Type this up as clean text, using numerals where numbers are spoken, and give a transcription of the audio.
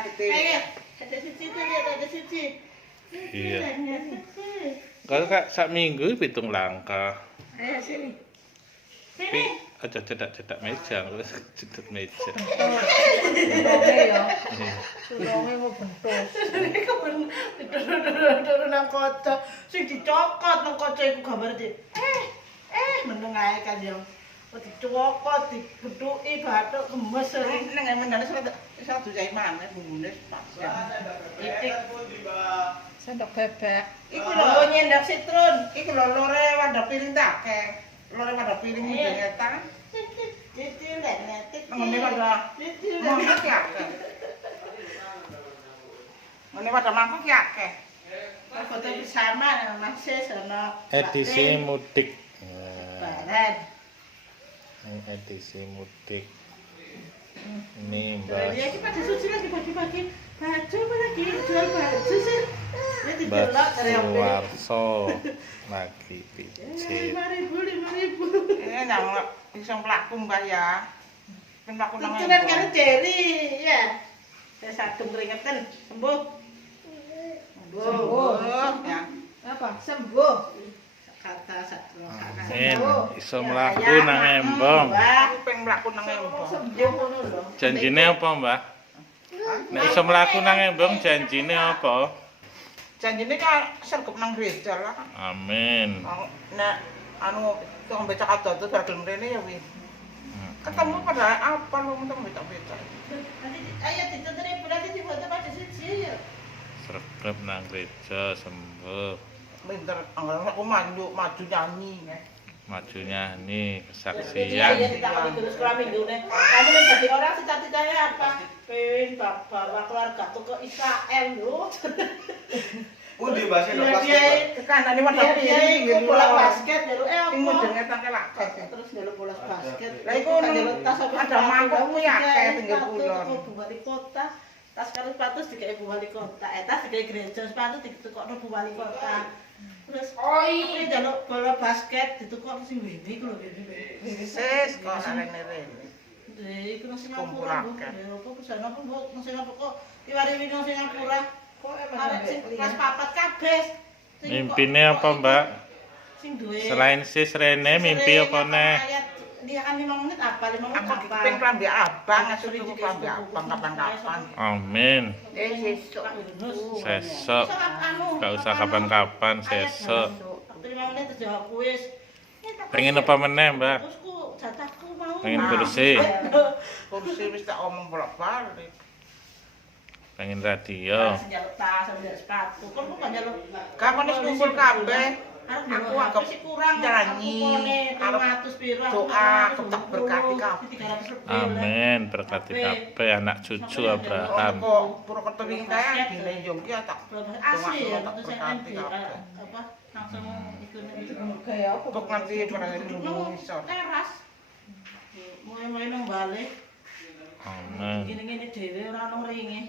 Ada siji lihat ada siji. Iya. Kalau kak sak minggu pitung langkah. Ayo sini. Tapi aja cedak-cedak meja, cedak meja. Bentoke ya. Tulunge mau bentuk. Ini turun nang kaca. Sing dicokot nang kaca iku gambar di. Meneng ae kan yo. Kok dicokot, digedhuki bathuk gemes sering nang mendane iso dijahit maneh bumbune pas. Iki Sendok bebek. iku lho nyendok sitrun. Iki lho lore wadah piring tak akeh. Lore wadah piring ngetan. Titil netik. Ngene wadah. Mangkok ya akeh. Ngene wadah mangkok ya akeh. Foto bersama masih sono. Edisi mudik. Barat. Ini edisi mudik. Ini Mbak Ya kita pada suci lagi bagi-bagi baju apa lagi jual baju sih. Ini didelok dari yang Suwarso lagi pijit. 5.000. Nang iso mlaku Mbah ya. Ben mlaku nang Tuturan karo Deli ya. Saya sadung keringetan sembuh. Sembuh. ya. Apa? Sembuh. Kata satu Amin. Iso mlaku nang embong. Aku pengen mlaku nang embong. Sembuh ngono lho. Janjine apa, Mbak? Nek iso mlaku nang embong janjine apa? Janjine kok sergep nang gereja lah. Amin. Nek anu tukang becak adoh dagel mrene ya wi. Ketemu pada apa lu mentang becak-becak. Nanti ayo dituturin berarti difoto pada siji ya. Sregep nang gereja sembuh. Pinter anggere aku maju nyanyi. Majunya nih Iya, kesaksian. kita di sekolah minggu nih. Kamu nih jadi orang cita-citanya apa? Pengen bawa keluarga tuh ke Israel lu. Undi bahasa Dia lepas dia Tekanane wadah dia piring ikut bola basket dulu Sing apa? mudenge tangke lakon. Terus dulu bola basket. Lah iku ada mangkok kuwi akeh pinggir kulon. Ibu wali kota. Tas karo sepatu dikai ibu wali kota. Tas dikai gereja sepatu ditukokno ibu wali kota. Terus ini jaluk bola basket ditukok sing Wiwi iku lho Wiwi. Sis kok arene-rene. Iku nang Kumpul Singapura. akeh. Apa pesana apa mbok nang Singapura kok iwari nang Singapura. Kok Arek sing kelas 4 kabeh. Mimpine apa, Mbak? Sing duwe. Selain sis Rene mimpi apa neh? Dia kan 5 menit apa 5 menit Aku apa. pengen klambi abang, asuh tuku klambi abang kapan-kapan. Amin. Sesuk. Sesok. Gak usah kapan-kapan, sesok. 5 menit terus jawab kuis. Pengen apa meneh, Mbak? Terusku jatahku mau. Pengen kursi. Kursi wis tak omong bolak-balik. Pengen radio. Njaluk tas, njaluk sepatu. Kon kok gak njaluk. Gak kon wis kumpul kabeh. Aku anggap kurang nyanyi, arep doa, tetap berkati kabeh. Amin. Berkati kabeh anak cucu Abraham. Kok Purwokerto wingi kae dine Yongki tak asli ya tak terus berkati saya kabeh. apa langsung itu Kayak apa? Kok nganti barang nunggu isor. teras mulai nang balik Amin. gini-gini dhewe ora ono ringe